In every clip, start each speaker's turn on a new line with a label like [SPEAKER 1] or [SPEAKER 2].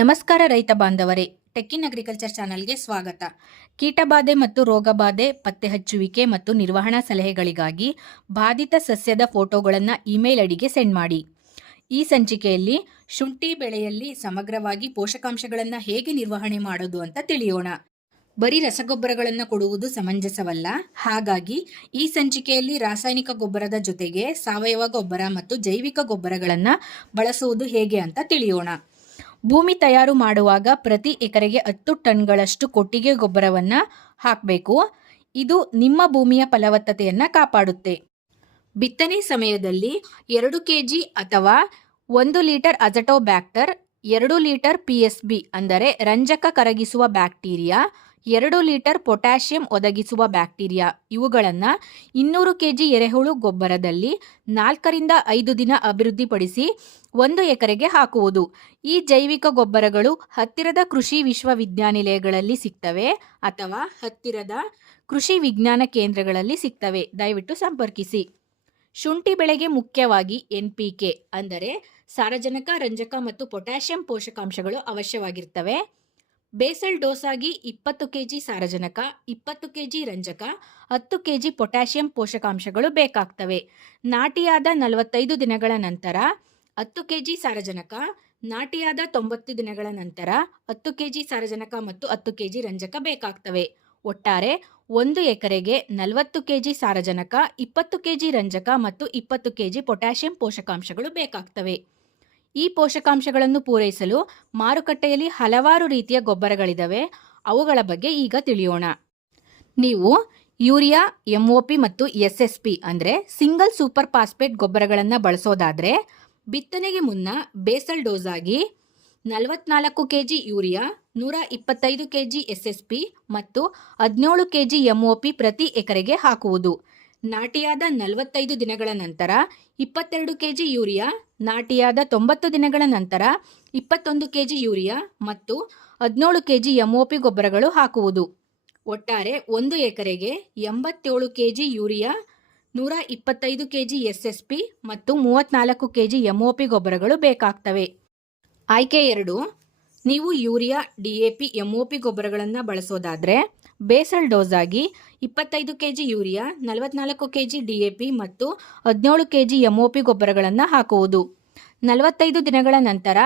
[SPEAKER 1] ನಮಸ್ಕಾರ ರೈತ ಬಾಂಧವರೇ, ಟೆಕ್ಕಿನ್ ಅಗ್ರಿಕಲ್ಚರ್ ಚಾನಲ್ಗೆ ಸ್ವಾಗತ. ಕೀಟಬಾಧೆ ಮತ್ತು ರೋಗಬಾಧೆ ಪತ್ತೆ ಹಚ್ಚುವಿಕೆ ಮತ್ತು ನಿರ್ವಹಣಾ ಸಲಹೆಗಳಿಗಾಗಿ ಬಾಧಿತ ಸಸ್ಯದ ಫೋಟೋಗಳನ್ನು ಇಮೇಲ್ ಅಡಿಗೆ ಸೆಂಡ್ ಮಾಡಿ. ಈ ಸಂಚಿಕೆಯಲ್ಲಿ ಶುಂಠಿ ಬೆಳೆಯಲ್ಲಿ ಸಮಗ್ರವಾಗಿ ಪೋಷಕಾಂಶಗಳನ್ನು ಹೇಗೆ ನಿರ್ವಹಣೆ ಮಾಡೋದು ಅಂತ ತಿಳಿಯೋಣ. ಬರೀ ರಸಗೊಬ್ಬರಗಳನ್ನು ಕೊಡುವುದು ಸಮಂಜಸವಲ್ಲ, ಹಾಗಾಗಿ ಈ ಸಂಚಿಕೆಯಲ್ಲಿ ರಾಸಾಯನಿಕ ಗೊಬ್ಬರದ ಜೊತೆಗೆ ಸಾವಯವ ಗೊಬ್ಬರ ಮತ್ತು ಜೈವಿಕ ಗೊಬ್ಬರಗಳನ್ನು ಬಳಸುವುದು ಹೇಗೆ ಅಂತ ತಿಳಿಯೋಣ. ಭೂಮಿ ತಯಾರು ಮಾಡುವಾಗ ಪ್ರತಿ ಎಕರೆಗೆ ಹತ್ತು ಟನ್ಗಳಷ್ಟು ಕೊಟ್ಟಿಗೆ ಗೊಬ್ಬರವನ್ನು ಹಾಕಬೇಕು. ಇದು ನಿಮ್ಮ ಭೂಮಿಯ ಫಲವತ್ತತೆಯನ್ನು ಕಾಪಾಡುತ್ತೆ. ಬಿತ್ತನೆ ಸಮಯದಲ್ಲಿ ಎರಡು ಕೆ ಜಿ ಅಥವಾ ಒಂದು ಲೀಟರ್ ಅಜಟೋ ಬ್ಯಾಕ್ಟರ್ ಎರಡು ಲೀಟರ್ ಪಿ ಎಸ್ ಬಿ ಅಂದರೆ ರಂಜಕ ಕರಗಿಸುವ ಬ್ಯಾಕ್ಟೀರಿಯಾ ಎರಡು ಲೀಟರ್ ಪೊಟ್ಯಾಷಿಯಂ ಒದಗಿಸುವ ಬ್ಯಾಕ್ಟೀರಿಯಾ. ಇವುಗಳನ್ನು ಇನ್ನೂರು ಕೆ ಜಿ ಎರೆಹುಳು ಗೊಬ್ಬರದಲ್ಲಿ ನಾಲ್ಕರಿಂದ ಐದು ದಿನ ಅಭಿವೃದ್ಧಿಪಡಿಸಿ ಒಂದು ಎಕರೆಗೆ ಹಾಕುವುದು. ಈ ಜೈವಿಕ ಗೊಬ್ಬರಗಳು ಹತ್ತಿರದ ಕೃಷಿ ವಿಶ್ವವಿದ್ಯಾನಿಲಯಗಳಲ್ಲಿ ಸಿಗ್ತವೆ ಅಥವಾ ಹತ್ತಿರದ ಕೃಷಿ ವಿಜ್ಞಾನ ಕೇಂದ್ರಗಳಲ್ಲಿ ಸಿಗ್ತವೆ. ದಯವಿಟ್ಟು ಸಂಪರ್ಕಿಸಿ. ಶುಂಠಿ ಬೆಳೆಗೆ ಮುಖ್ಯವಾಗಿ ಎನ್ ಪಿ ಕೆ ಅಂದರೆ ಸಾರಜನಕ, ರಂಜಕ ಮತ್ತು ಪೊಟ್ಯಾಷಿಯಂ ಪೋಷಕಾಂಶಗಳು ಅವಶ್ಯವಾಗಿರ್ತವೆ. ಬೇಸಲ್ ಡೋಸಾಗಿ ಇಪ್ಪತ್ತು ಕೆ ಜಿ ಸಾರಜನಕ, ಇಪ್ಪತ್ತು ಕೆ ಜಿ ರಂಜಕ, ಹತ್ತು ಕೆ ಜಿ ಪೊಟ್ಯಾಷಿಯಂ ಪೋಷಕಾಂಶಗಳು ಬೇಕಾಗ್ತವೆ. ನಾಟಿಯಾದ ನಲವತ್ತೈದು ದಿನಗಳ ನಂತರ ಹತ್ತು ಕೆ ಜಿ ಸಾರಜನಕ, ನಾಟಿಯಾದ ತೊಂಬತ್ತು ದಿನಗಳ ನಂತರ ಹತ್ತು ಕೆ ಜಿ ಸಾರಜನಕ ಮತ್ತು ಹತ್ತು ಕೆ ಜಿ ರಂಜಕ ಬೇಕಾಗ್ತವೆ. ಒಟ್ಟಾರೆ ಒಂದು ಎಕರೆಗೆ ನಲವತ್ತು ಕೆ ಜಿ ಸಾರಜನಕ, ಇಪ್ಪತ್ತು ಕೆ ಜಿ ರಂಜಕ ಮತ್ತು ಇಪ್ಪತ್ತು ಕೆ ಜಿ ಪೊಟ್ಯಾಷಿಯಂ ಪೋಷಕಾಂಶಗಳು ಬೇಕಾಗ್ತವೆ. ಈ ಪೋಷಕಾಂಶಗಳನ್ನು ಪೂರೈಸಲು ಮಾರುಕಟ್ಟೆಯಲ್ಲಿ ಹಲವಾರು ರೀತಿಯ ಗೊಬ್ಬರಗಳಿದ್ದಾವೆ ಅವುಗಳ ಬಗ್ಗೆ ಈಗ ತಿಳಿಯೋಣ. ನೀವು ಯೂರಿಯಾ ಎಂಒಪಿ ಮತ್ತು ಎಸ್ ಎಸ್ ಪಿ ಅಂದರೆ ಸಿಂಗಲ್ ಸೂಪರ್ ಫಾಸ್ಫೇಟ್ ಗೊಬ್ಬರಗಳನ್ನು ಬಳಸೋದಾದರೆ ಬಿತ್ತನೆಗೆ ಮುನ್ನ ಬೇಸಲ್ ಡೋಸ್ ಆಗಿ ನಲವತ್ನಾಲ್ಕು ಕೆ ಜಿ ಯೂರಿಯಾ ನೂರ ಇಪ್ಪತ್ತೈದು K G S S P ಮತ್ತು ಹದಿನೇಳು ಕೆ ಜಿ ಎಂಒಪಿ ಪ್ರತಿ ಎಕರೆಗೆ ಹಾಕುವುದು. ನಾಟಿಯಾದ ನಲವತ್ತೈದು ದಿನಗಳ ನಂತರ ಇಪ್ಪತ್ತೆರಡು ಕೆ ಜಿ ಯೂರಿಯಾ ನಾಟಿಯಾದ ತೊಂಬತ್ತು ದಿನಗಳ ನಂತರ ಇಪ್ಪತ್ತೊಂದು ಕೆ ಜಿ ಯೂರಿಯಾ ಮತ್ತು ಹದಿನೇಳು ಕೆ ಜಿ ಎಂಒಪಿ ಗೊಬ್ಬರಗಳು ಹಾಕುವುದು. ಒಟ್ಟಾರೆ ಒಂದು ಎಕರೆಗೆ ಎಂಬತ್ತೇಳು ಕೆ ಜಿ ಯೂರಿಯಾ, ನೂರ ಇಪ್ಪತ್ತೈದು K G S S P ಮತ್ತು ಮೂವತ್ತ್ನಾಲ್ಕು ಕೆ ಜಿ ಎಂಒಪಿ ಗೊಬ್ಬರಗಳು ಬೇಕಾಗ್ತವೆ. ಆಯ್ಕೆ ಎರಡು ನೀವು urea, D A P, M O P ಗೊಬ್ಬರಗಳನ್ನು ಬಳಸೋದಾದರೆ ಬೇಸಲ್ ಡೋಸ್ ಆಗಿ ಇಪ್ಪತ್ತೈದು ಕೆ ಜಿ ಯೂರಿಯಾ, ನಲವತ್ನಾಲ್ಕು K G D A P ಮತ್ತು ಹದಿನೇಳು K G M O P ಗೊಬ್ಬರಗಳನ್ನು ಹಾಕುವುದು. ನಲವತ್ತೈದು ದಿನಗಳ ನಂತರ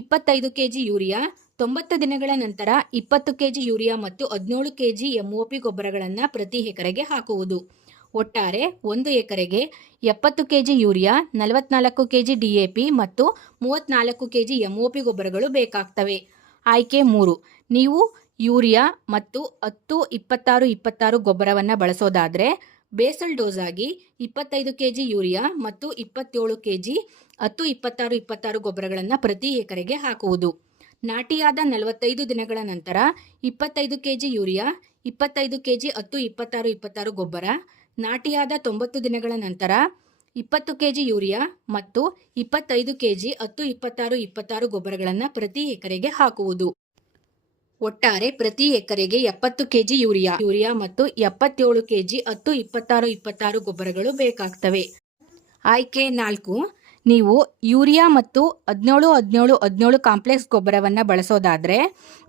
[SPEAKER 1] ಇಪ್ಪತ್ತೈದು ಕೆ ಜಿ ಯೂರಿಯಾ, ತೊಂಬತ್ತು ದಿನಗಳ ನಂತರ ಇಪ್ಪತ್ತು ಕೆ ಜಿ ಯೂರಿಯಾ ಮತ್ತು ಹದಿನೇಳು K G M O P ಗೊಬ್ಬರಗಳನ್ನು ಪ್ರತಿ ಎಕರೆಗೆ ಹಾಕುವುದು. ಒಟ್ಟಾರೆ ಒಂದು ಎಕರೆಗೆ ಎಪ್ಪತ್ತು ಕೆ ಜಿ ಯೂರಿಯಾ, ನಲವತ್ನಾಲ್ಕು K G D A P ಮತ್ತು ಮೂವತ್ತ್ನಾಲ್ಕು K G M O P ಗೊಬ್ಬರಗಳು ಬೇಕಾಗ್ತವೆ. ಆಯ್ಕೆ ಮೂರು, ನೀವು ಯೂರಿಯಾ ಮತ್ತು ಹತ್ತು, ಇಪ್ಪತ್ತಾರು ಇಪ್ಪತ್ತಾರು ಗೊಬ್ಬರವನ್ನು ಬಳಸೋದಾದರೆ ಬೇಸಲ್ ಡೋಸ್ ಆಗಿ ಇಪ್ಪತ್ತೈದು ಕೆ ಜಿ ಯೂರಿಯಾ ಮತ್ತು ಇಪ್ಪತ್ತೇಳು ಕೆ ಜಿ ಹತ್ತು, ಇಪ್ಪತ್ತಾರು ಇಪ್ಪತ್ತಾರು ಗೊಬ್ಬರಗಳನ್ನು ಪ್ರತಿ ಎಕರೆಗೆ ಹಾಕುವುದು. ನಾಟಿಯಾದ ನಲವತ್ತೈದು ದಿನಗಳ ನಂತರ ಇಪ್ಪತ್ತೈದು ಕೆ ಜಿ ಯೂರಿಯಾ, ಇಪ್ಪತ್ತೈದು ಕೆ ಜಿ ಹತ್ತು, ಇಪ್ಪತ್ತಾರು ಇಪ್ಪತ್ತಾರು ಗೊಬ್ಬರ ನಾಟಿಯಾದ ತೊಂಬತ್ತು ದಿನಗಳ ನಂತರ ಇಪ್ಪತ್ತು ಕೆ ಜಿ ಯೂರಿಯಾ ಮತ್ತು ಇಪ್ಪತ್ತೈದು ಕೆ ಜಿ ಹತ್ತು, ಇಪ್ಪತ್ತಾರು ಇಪ್ಪತ್ತಾರು ಗೊಬ್ಬರಗಳನ್ನು ಪ್ರತಿ ಎಕರೆಗೆ ಹಾಕುವುದು. ಒಟ್ಟಾರೆ ಪ್ರತಿ ಎಕರೆಗೆ ಎಪ್ಪತ್ತು ಕೆಜಿ ಯೂರಿಯಾ ಯೂರಿಯಾ ಮತ್ತು ಎಪ್ಪತ್ತೇಳು ಕೆಜಿ ಹತ್ತು, ಇಪ್ಪತ್ತಾರು ಇಪ್ಪತ್ತಾರು ಗೊಬ್ಬರಗಳು ಬೇಕಾಗ್ತವೆ. ಆಯ್ಕೆ ನಾಲ್ಕು ನೀವು ಯೂರಿಯಾ ಮತ್ತು ಹದಿನೇಳು ಹದಿನೇಳು ಹದಿನೇಳು ಕಾಂಪ್ಲೆಕ್ಸ್ ಗೊಬ್ಬರವನ್ನು ಬಳಸೋದಾದರೆ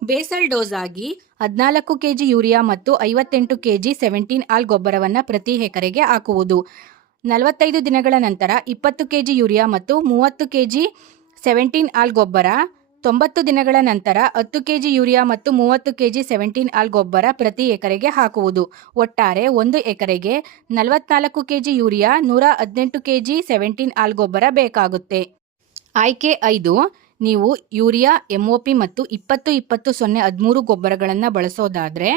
[SPEAKER 1] ಬೇಸಲ್ ಡೋಸ್ ಆಗಿ ಹದಿನಾಲ್ಕು ಕೆ ಜಿ ಯೂರಿಯಾ ಮತ್ತು ಐವತ್ತೆಂಟು ಕೆ ಜಿ ಸೆವೆಂಟೀನ್ ಆಲ್ ಗೊಬ್ಬರವನ್ನು ಪ್ರತಿ ಎಕರೆಗೆ ಹಾಕುವುದು. ನಲವತ್ತೈದು ದಿನಗಳ ನಂತರ ಇಪ್ಪತ್ತು ಕೆ ಜಿ ಯೂರಿಯಾ ಮತ್ತು ಮೂವತ್ತು ಕೆ ಜಿ ಸೆವೆಂಟೀನ್ ಆಲ್ ಗೊಬ್ಬರ ತೊಂಬತ್ತು ದಿನಗಳ ನಂತರ ಹತ್ತು ಕೆಜಿ ಯೂರಿಯಾ ಮತ್ತು ಮೂವತ್ತು ಕೆಜಿ ಸೆವೆಂಟೀನ್ ಆಲ್ ಗೊಬ್ಬರ ಪ್ರತಿ ಎಕರೆಗೆ ಹಾಕುವುದು. ಒಟ್ಟಾರೆ ಒಂದು ಎಕರೆಗೆ ನಲವತ್ನಾಲ್ಕು ಕೆಜಿ ಯೂರಿಯಾ, ನೂರ ಹದಿನೆಂಟು ಕೆಜಿ ಸೆವೆಂಟೀನ್ ಆಲ್ ಗೊಬ್ಬರ ಬೇಕಾಗುತ್ತೆ. ಆಯ್ಕೆ ಐದು, ನೀವು ಯೂರಿಯಾ ಎಂಒಪಿ ಮತ್ತು ಇಪ್ಪತ್ತು ಇಪ್ಪತ್ತು ಸೊನ್ನೆ ಹದಿಮೂರು ಗೊಬ್ಬರಗಳನ್ನು ಬಳಸೋದಾದರೆ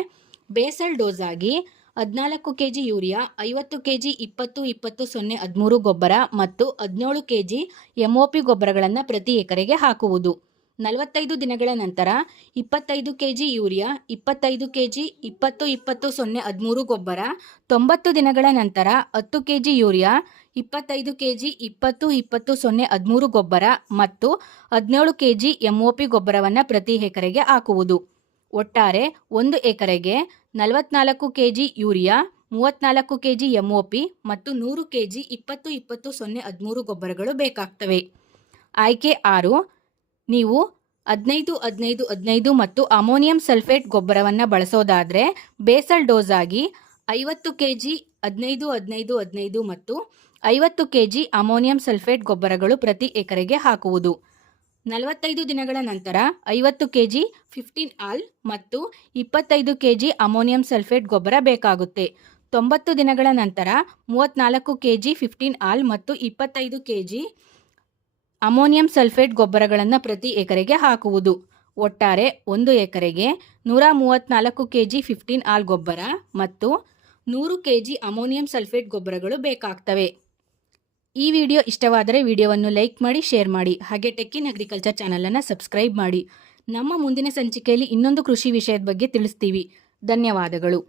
[SPEAKER 1] ಬೇಸಲ್ ಡೋಸ್ ಆಗಿ ಹದಿನಾಲ್ಕು ಕೆ ಜಿ ಯೂರಿಯಾ, ಐವತ್ತು ಕೆ ಜಿ ಇಪ್ಪತ್ತು ಇಪ್ಪತ್ತು ಸೊನ್ನೆ ಹದಿಮೂರು ಗೊಬ್ಬರ ಮತ್ತು ಹದಿನೇಳು ಕೆ ಜಿ ಎಂಒಪಿ ಗೊಬ್ಬರಗಳನ್ನು ಪ್ರತಿ ಎಕರೆಗೆ ಹಾಕುವುದು. ನಲವತ್ತೈದು ದಿನಗಳ ನಂತರ ಇಪ್ಪತ್ತೈದು ಕೆ ಜಿ ಯೂರಿಯಾ, ಇಪ್ಪತ್ತೈದು ಕೆ ಜಿ ಇಪ್ಪತ್ತು ಇಪ್ಪತ್ತು ಸೊನ್ನೆ ಹದಿಮೂರು ಗೊಬ್ಬರ, ತೊಂಬತ್ತು ದಿನಗಳ ನಂತರ ಹತ್ತು ಕೆ ಜಿ ಯೂರಿಯಾ, ಇಪ್ಪತ್ತೈದು ಕೆ ಜಿ ಇಪ್ಪತ್ತು ಇಪ್ಪತ್ತು ಸೊನ್ನೆ ಹದಿಮೂರು ಗೊಬ್ಬರ ಮತ್ತು ಹದಿನೇಳು K G M O P ಗೊಬ್ಬರವನ್ನು ಪ್ರತಿ ಎಕರೆಗೆ ಹಾಕುವುದು. ಒಟ್ಟಾರೆ ಒಂದು ಎಕರೆಗೆ ನಲವತ್ನಾಲ್ಕು ಕೆ ಜಿ ಯೂರಿಯಾ, ಮೂವತ್ನಾಲ್ಕು K G M O P ಮತ್ತು ನೂರು ಕೆ ಜಿ ಇಪ್ಪತ್ತು ಇಪ್ಪತ್ತು ಸೊನ್ನೆ ಹದಿಮೂರು ಗೊಬ್ಬರಗಳು ಬೇಕಾಗ್ತವೆ. ಆಯ್ಕೆ ಆರು ನೀವು ಹದಿನೈದು ಹದಿನೈದು ಹದಿನೈದು ಮತ್ತು ಅಮೋನಿಯಂ ಸಲ್ಫೇಟ್ ಗೊಬ್ಬರವನ್ನು ಬಳಸೋದಾದರೆ ಬೇಸಲ್ ಡೋಸ್ ಆಗಿ ಐವತ್ತು ಕೆ ಜಿ ಹದಿನೈದು ಹದಿನೈದು ಹದಿನೈದು ಮತ್ತು ಐವತ್ತು ಕೆ ಜಿ ಅಮೋನಿಯಂ ಸಲ್ಫೇಟ್ ಗೊಬ್ಬರಗಳು ಪ್ರತಿ ಎಕರೆಗೆ ಹಾಕುವುದು. ನಲವತ್ತೈದು ದಿನಗಳ ನಂತರ ಐವತ್ತು ಕೆ ಜಿ ಫಿಫ್ಟೀನ್ ಆಲ್ ಮತ್ತು ಇಪ್ಪತ್ತೈದು ಕೆ ಜಿ ಅಮೋನಿಯಂ ಸಲ್ಫೇಟ್ ಗೊಬ್ಬರ ಬೇಕಾಗುತ್ತೆ. ತೊಂಬತ್ತು ದಿನಗಳ ನಂತರ ಮೂವತ್ತ್ನಾಲ್ಕು ಕೆ ಜಿ ಫಿಫ್ಟೀನ್ ಆಲ್ ಮತ್ತು ಇಪ್ಪತ್ತೈದು ಕೆ ಜಿ ಅಮೋನಿಯಂ ಸಲ್ಫೇಟ್ ಗೊಬ್ಬರಗಳನ್ನು ಪ್ರತಿ ಎಕರೆಗೆ ಹಾಕುವುದು. ಒಟ್ಟಾರೆ ಒಂದು ಎಕರೆಗೆ ನೂರ ಮೂವತ್ತ್ನಾಲ್ಕು ಕೆ ಜಿ ಫಿಫ್ಟೀನ್ ಆಲ್ ಗೊಬ್ಬರ ಮತ್ತು ನೂರು ಕೆ ಜಿ ಅಮೋನಿಯಂ ಸಲ್ಫೇಟ್ ಗೊಬ್ಬರಗಳು ಬೇಕಾಗ್ತವೆ. ಈ ವಿಡಿಯೋ ಇಷ್ಟವಾದರೆ ವಿಡಿಯೋವನ್ನು ಲೈಕ್ ಮಾಡಿ, ಶೇರ್ ಮಾಡಿ. ಹಾಗೆ ಟೆಕ್ಕಿನ್ ಅಗ್ರಿಕಲ್ಚರ್ ಚಾನಲನ್ನು ಸಬ್ಸ್ಕ್ರೈಬ್ ಮಾಡಿ. ನಮ್ಮ ಮುಂದಿನ ಸಂಚಿಕೆಯಲ್ಲಿ ಇನ್ನೊಂದು ಕೃಷಿ ವಿಷಯದ ಬಗ್ಗೆ ತಿಳಿಸ್ತೀವಿ. ಧನ್ಯವಾದಗಳು.